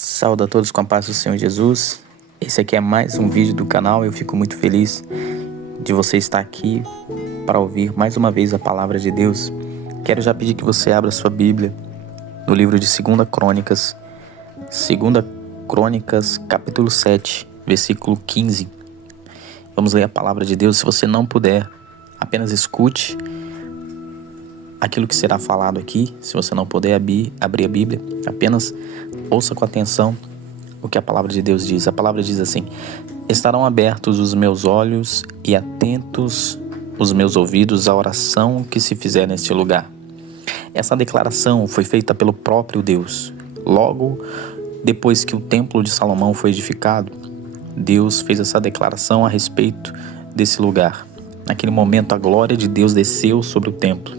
Saúde a todos com a paz do Senhor Jesus. Esse aqui é mais um vídeo do canal. Eu fico muito feliz de você estar aqui para ouvir mais uma vez a palavra de Deus. Quero já pedir que você abra sua Bíblia no livro de 2 Crônicas, 2 Crônicas, capítulo 7, versículo 15. Vamos ler a palavra de Deus. Se você não puder, apenas escute aquilo que será falado aqui. Se você não puder abrir a Bíblia, apenas ouça com atenção o que a palavra de Deus diz. A palavra diz assim: estarão abertos os meus olhos e atentos os meus ouvidos à oração que se fizer neste lugar. Essa declaração foi feita pelo próprio Deus. Logo depois que o templo de Salomão foi edificado, Deus fez essa declaração a respeito desse lugar. Naquele momento, a glória de Deus desceu sobre o templo.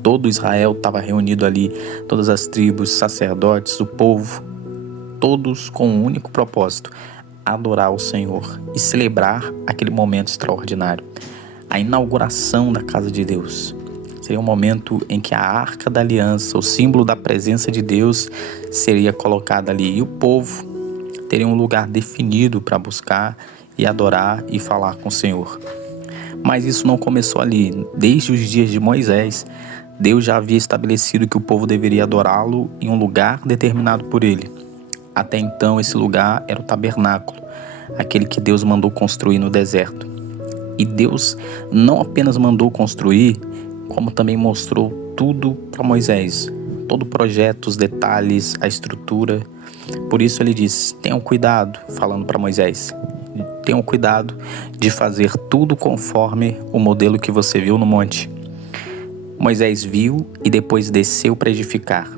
Todo Israel estava reunido ali, todas as tribos, sacerdotes, o povo, todos com um único propósito: adorar o Senhor e celebrar aquele momento extraordinário. A inauguração da casa de Deus seria um momento em que a Arca da Aliança, o símbolo da presença de Deus, seria colocada ali, e o povo teria um lugar definido para buscar e adorar e falar com o Senhor. Mas isso não começou ali. Desde os dias de Moisés, Deus já havia estabelecido que o povo deveria adorá-lo em um lugar determinado por ele. Até então, esse lugar era o tabernáculo, aquele que Deus mandou construir no deserto. E Deus não apenas mandou construir, como também mostrou tudo para Moisés. Todo o projeto, os detalhes, a estrutura. Por isso ele diz: tenham cuidado, falando para Moisés, tenham cuidado de fazer tudo conforme o modelo que você viu no monte. Moisés viu e depois desceu para edificar.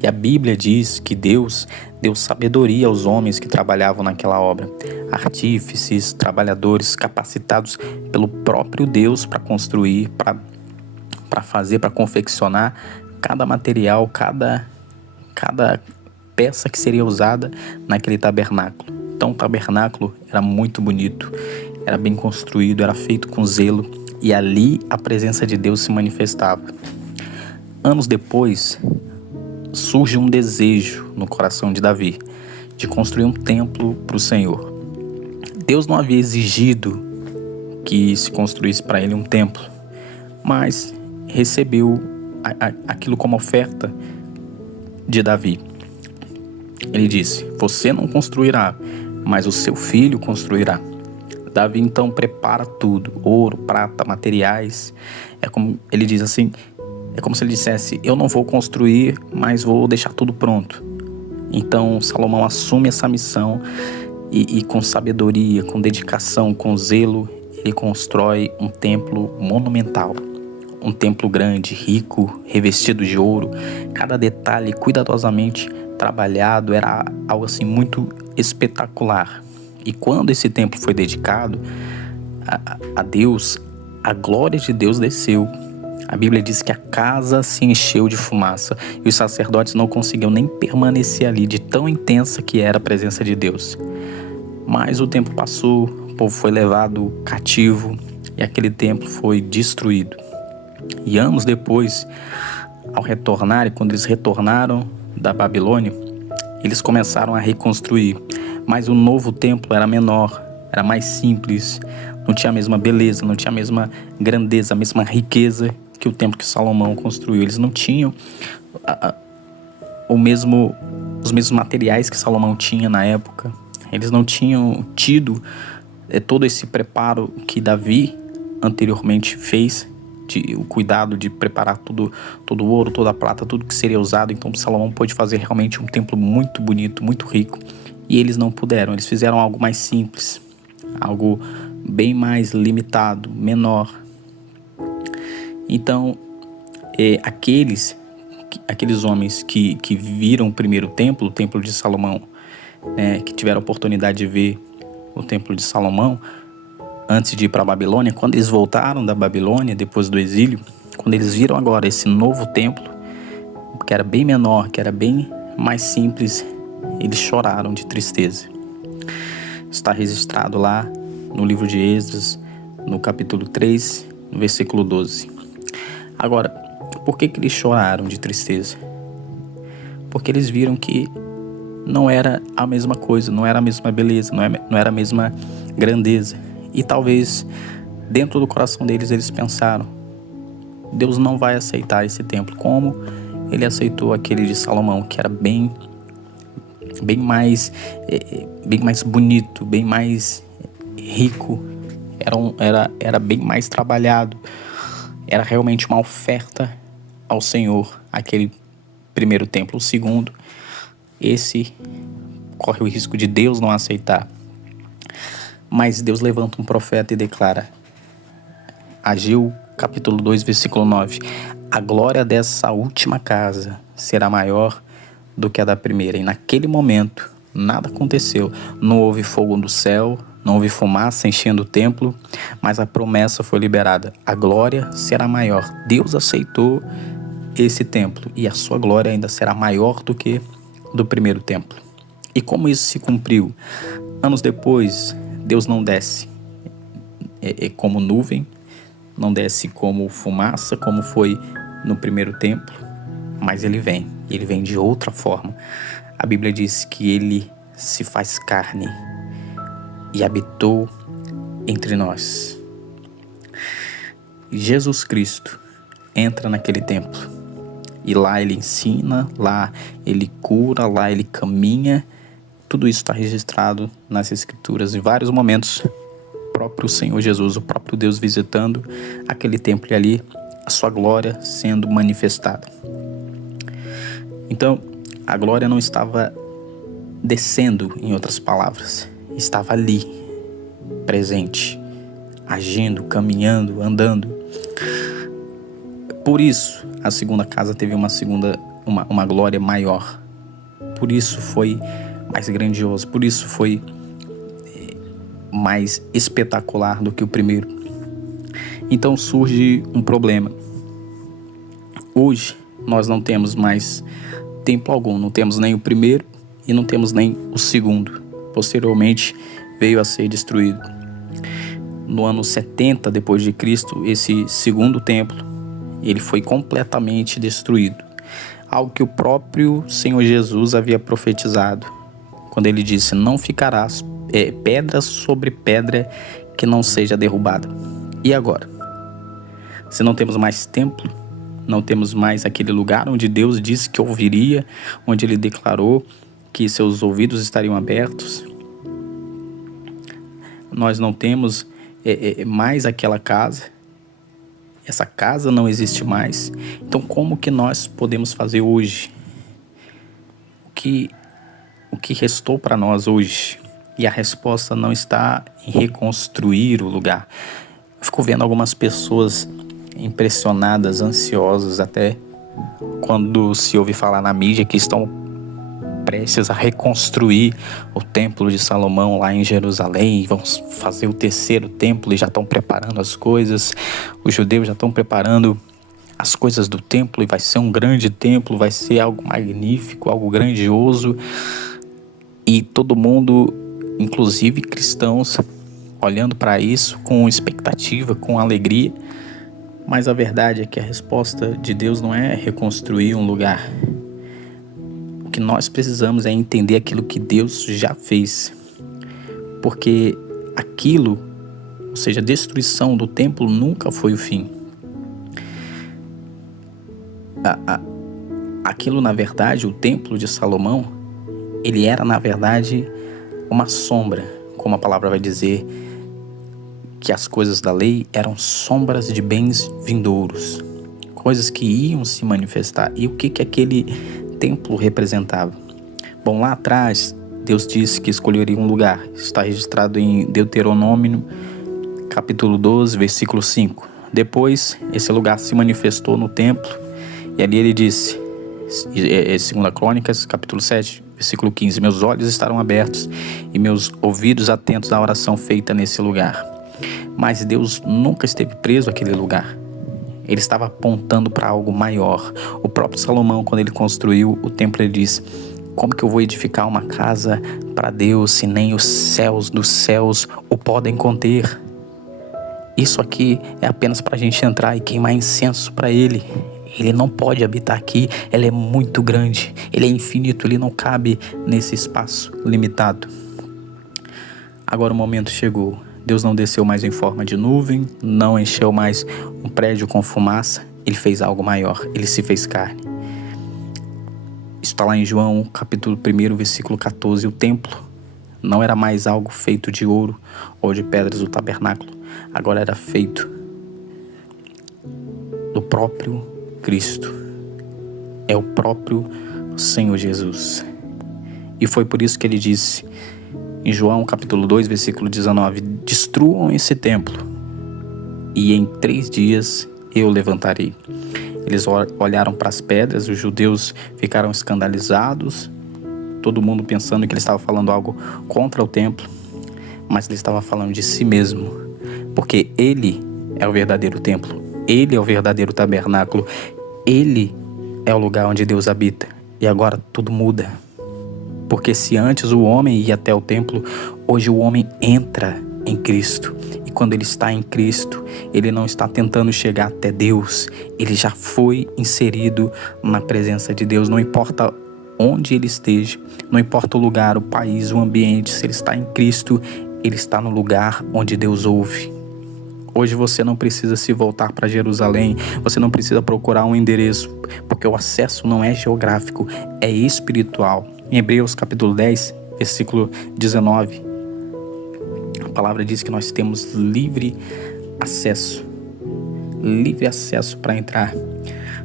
E a Bíblia diz que Deus deu sabedoria aos homens que trabalhavam naquela obra. Artífices, trabalhadores capacitados pelo próprio Deus para construir, para fazer, para confeccionar cada material, cada peça que seria usada naquele tabernáculo. Então o tabernáculo era muito bonito, era bem construído, era feito com zelo. E ali a presença de Deus se manifestava. Anos depois, surge um desejo no coração de Davi de construir um templo para o Senhor. Deus não havia exigido que se construísse para ele um templo, mas recebeu aquilo como oferta de Davi. Ele disse: você não construirá, mas o seu filho construirá. Davi então prepara tudo: ouro, prata, materiais. É como ele diz assim, é como se ele dissesse: eu não vou construir, mas vou deixar tudo pronto. Então Salomão assume essa missão e com sabedoria, com dedicação, com zelo, ele constrói um templo monumental. Um templo grande, rico, revestido de ouro. Cada detalhe cuidadosamente trabalhado, era algo assim muito espetacular. E quando esse templo foi dedicado a Deus, a glória de Deus desceu. A Bíblia diz que a casa se encheu de fumaça e os sacerdotes não conseguiam nem permanecer ali, de tão intensa que era a presença de Deus. Mas o tempo passou, o povo foi levado cativo e aquele templo foi destruído. E anos depois, ao retornarem, quando eles retornaram da Babilônia, eles começaram a reconstruir. Mas o novo templo era menor, era mais simples, não tinha a mesma beleza, não tinha a mesma grandeza, a mesma riqueza que o templo que Salomão construiu. Eles não tinham os mesmos materiais que Salomão tinha na época. Eles não tinham tido todo esse preparo que Davi anteriormente fez, o cuidado de preparar todo o ouro, toda a prata, tudo que seria usado. Então Salomão pôde fazer realmente um templo muito bonito, muito rico. E eles não puderam, eles fizeram algo mais simples, algo bem mais limitado, menor. Então, aqueles homens que viram o primeiro templo, o templo de Salomão, que tiveram a oportunidade de ver o templo de Salomão, antes de ir para a Babilônia, quando eles voltaram da Babilônia, depois do exílio, quando eles viram agora esse novo templo, que era bem menor, que era bem mais simples, eles choraram de tristeza. Está registrado lá no livro de Esdras, no capítulo 3, no versículo 12. Agora, por que eles choraram de tristeza? Porque eles viram que não era a mesma coisa, não era a mesma beleza, não era a mesma grandeza. E talvez dentro do coração deles eles pensaram: Deus não vai aceitar esse templo como ele aceitou aquele de Salomão, que era bem mais bonito, bem mais rico, era bem mais trabalhado. Era realmente uma oferta ao Senhor, aquele primeiro templo. O segundo, esse corre o risco de Deus não aceitar. Mas Deus levanta um profeta e declara, Ageu capítulo 2, versículo 9, a glória dessa última casa será maior do que a da primeira. E naquele momento nada aconteceu, não houve fogo do céu, não houve fumaça enchendo o templo, mas a promessa foi liberada, a glória será maior. Deus aceitou esse templo e a sua glória ainda será maior do que do primeiro templo. E como isso se cumpriu? Anos depois, Deus não desce como nuvem, não desce como fumaça, como foi no primeiro templo, mas ele vem de outra forma. A Bíblia diz que ele se faz carne e habitou entre nós. Jesus Cristo entra naquele templo e lá ele ensina, lá ele cura, lá ele caminha. Tudo isso está registrado nas Escrituras. Em vários momentos, o próprio Senhor Jesus, o próprio Deus visitando aquele templo e ali a sua glória sendo manifestada. Então, a glória não estava descendo, em outras palavras, estava ali, presente, agindo, caminhando, andando. Por isso, a segunda casa teve uma glória maior. Por isso foi mais grandioso, por isso foi mais espetacular do que o primeiro. Então surge um problema. Hoje nós não temos mais templo algum, não temos nem o primeiro e não temos nem o segundo. Posteriormente veio a ser destruído. No ano 70 depois de Cristo, esse segundo templo, ele foi completamente destruído. Algo que o próprio Senhor Jesus havia profetizado, quando ele disse, não ficará pedra sobre pedra que não seja derrubada. E agora? Se não temos mais templo, não temos mais aquele lugar onde Deus disse que ouviria, onde ele declarou que seus ouvidos estariam abertos, nós não temos mais aquela casa, essa casa não existe mais. Então como que nós podemos fazer hoje? O que restou para nós hoje? E a resposta não está em reconstruir o lugar. Eu fico vendo algumas pessoas impressionadas, ansiosas até, quando se ouve falar na mídia que estão prestes a reconstruir o templo de Salomão lá em Jerusalém, vão fazer o terceiro templo e já estão preparando as coisas. Os judeus já estão preparando as coisas do templo e vai ser um grande templo, vai ser algo magnífico, algo grandioso. E todo mundo, inclusive cristãos, olhando para isso com expectativa, com alegria. Mas a verdade é que a resposta de Deus não é reconstruir um lugar. O que nós precisamos é entender aquilo que Deus já fez. Porque aquilo, ou seja, a destruição do templo nunca foi o fim. Aquilo, na verdade, o templo de Salomão, ele era, na verdade, uma sombra, como a palavra vai dizer, que as coisas da lei eram sombras de bens vindouros, coisas que iam se manifestar. E o que aquele templo representava? Bom, lá atrás, Deus disse que escolheria um lugar. Está registrado em Deuteronômio, capítulo 12, versículo 5. Depois, esse lugar se manifestou no templo, e ali ele disse, 2 Crônicas, capítulo 7, versículo 15, meus olhos estarão abertos e meus ouvidos atentos à oração feita nesse lugar. Mas Deus nunca esteve preso àquele lugar. Ele estava apontando para algo maior. O próprio Salomão, quando ele construiu o templo, ele disse, como que eu vou edificar uma casa para Deus se nem os céus dos céus o podem conter? Isso aqui é apenas para a gente entrar e queimar incenso para Ele. Ele não pode habitar aqui, ela é muito grande, ele é infinito, ele não cabe nesse espaço limitado. Agora o momento chegou. Deus não desceu mais em forma de nuvem, não encheu mais um prédio com fumaça, ele fez algo maior, ele se fez carne. Isso está lá em João, capítulo 1, versículo 14. O templo não era mais algo feito de ouro ou de pedras do tabernáculo, agora era feito do próprio Cristo. É o próprio Senhor Jesus. E foi por isso que ele disse em João capítulo 2, versículo 19: destruam esse templo e em 3 dias eu levantarei. Eles olharam para as pedras, os judeus ficaram escandalizados, todo mundo pensando que ele estava falando algo contra o templo, mas ele estava falando de si mesmo, porque ele é o verdadeiro templo, ele é o verdadeiro tabernáculo, ele é o lugar onde Deus habita. E agora tudo muda, porque se antes o homem ia até o templo, hoje o homem entra em Cristo. E quando ele está em Cristo, ele não está tentando chegar até Deus, ele já foi inserido na presença de Deus. Não importa onde ele esteja, não importa o lugar, o país, o ambiente, se ele está em Cristo, ele está no lugar onde Deus ouve. Hoje você não precisa se voltar para Jerusalém, você não precisa procurar um endereço, porque o acesso não é geográfico, é espiritual. Em Hebreus capítulo 10, versículo 19, a palavra diz que nós temos livre acesso para entrar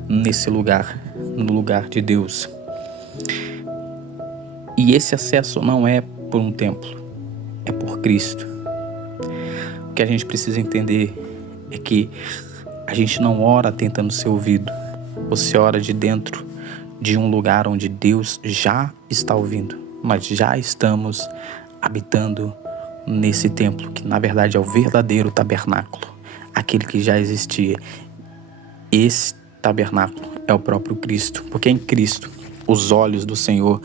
nesse lugar, no lugar de Deus. E esse acesso não é por um templo, é por Cristo. O que a gente precisa entender é que a gente não ora tentando ser ouvido, você ora de dentro de um lugar onde Deus já está ouvindo. Nós já estamos habitando nesse templo, que na verdade é o verdadeiro tabernáculo, aquele que já existia. Esse tabernáculo é o próprio Cristo, porque em Cristo os olhos do Senhor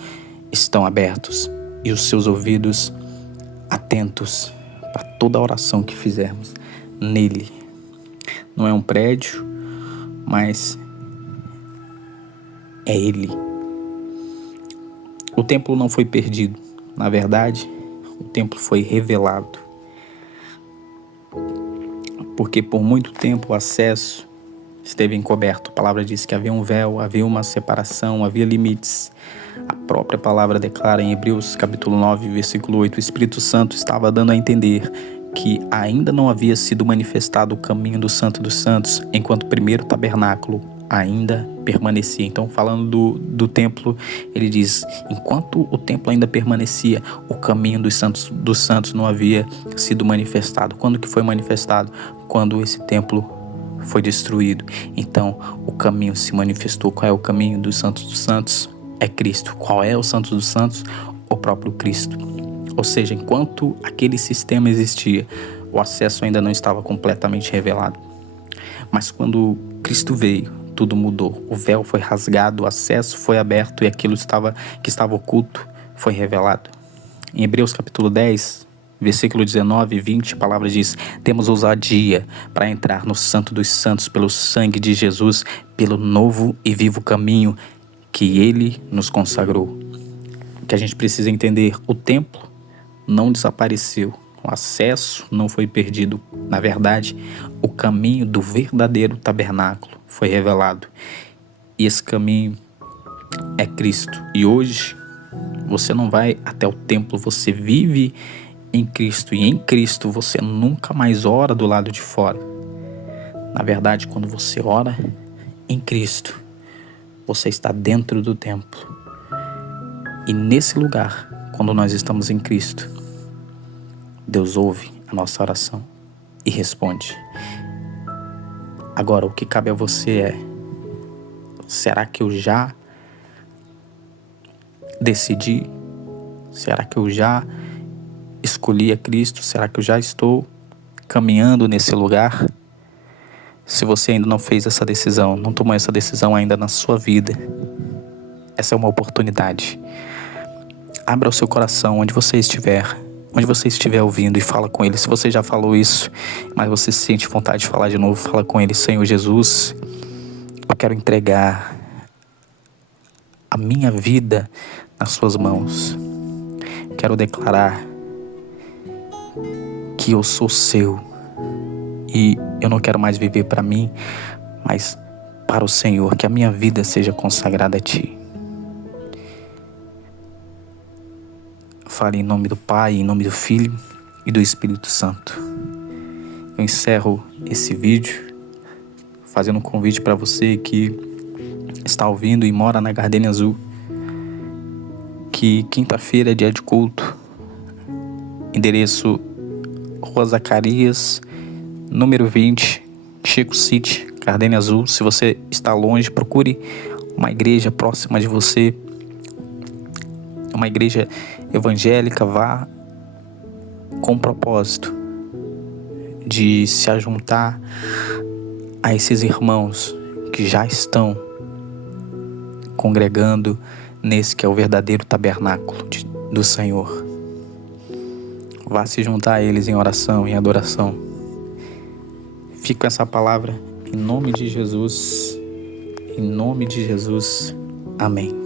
estão abertos e os seus ouvidos atentos para toda a oração que fizermos nele. Não é um prédio, mas é ele. O templo não foi perdido, na verdade, o templo foi revelado, porque por muito tempo o acesso esteve encoberto. A palavra diz que havia um véu, havia uma separação, havia limites. A própria palavra declara em Hebreus capítulo 9, versículo 8, o Espírito Santo estava dando a entender que ainda não havia sido manifestado o caminho do Santo dos Santos, enquanto o primeiro tabernáculo ainda permanecia. Então, falando do templo, ele diz, enquanto o templo ainda permanecia, o caminho dos santos não havia sido manifestado. Quando que foi manifestado? Quando esse templo foi destruído. Então, o caminho se manifestou. Qual é o caminho dos santos? É Cristo. Qual é o Santo dos Santos? O próprio Cristo. Ou seja, enquanto aquele sistema existia, o acesso ainda não estava completamente revelado. Mas quando Cristo veio, tudo mudou. O véu foi rasgado, o acesso foi aberto e aquilo que estava oculto foi revelado. Em Hebreus capítulo 10, versículo 19 e 20, a palavra diz, temos ousadia para entrar no Santo dos Santos pelo sangue de Jesus, pelo novo e vivo caminho que ele nos consagrou. O que a gente precisa entender, o templo não desapareceu, o acesso não foi perdido. Na verdade, o caminho do verdadeiro tabernáculo foi revelado. E esse caminho é Cristo. E hoje, você não vai até o templo, você vive em Cristo. E em Cristo, você nunca mais ora do lado de fora. Na verdade, quando você ora em Cristo, você está dentro do templo. E nesse lugar, quando nós estamos em Cristo, Deus ouve a nossa oração e responde. Agora, o que cabe a você é, será que eu já decidi? Será que eu já escolhi a Cristo? Será que eu já estou caminhando nesse lugar? Se você ainda não fez essa decisão, não tomou essa decisão ainda na sua vida, essa é uma oportunidade. Abra o seu coração onde você estiver ouvindo e fala com ele. Se você já falou isso, mas você sente vontade de falar de novo, fala com ele. Senhor Jesus, Eu quero entregar a minha vida nas suas mãos. Quero declarar que eu sou seu e eu não quero mais viver para mim, mas para o Senhor, que a minha vida seja consagrada a Ti. Fale em nome do Pai, em nome do Filho e do Espírito Santo. Eu encerro esse vídeo fazendo um convite para você que está ouvindo e mora na Gardenia Azul, que quinta-feira é dia de culto, endereço Rua Zacarias, número 20, Chico City, Gardenia Azul. Se você está longe, procure uma igreja próxima de você, uma igreja evangélica. Vá com o propósito de se ajuntar a esses irmãos que já estão congregando nesse que é o verdadeiro tabernáculo do Senhor. Vá se juntar a eles em oração, em adoração. Fico com essa palavra em nome de Jesus. Em nome de Jesus. Amém.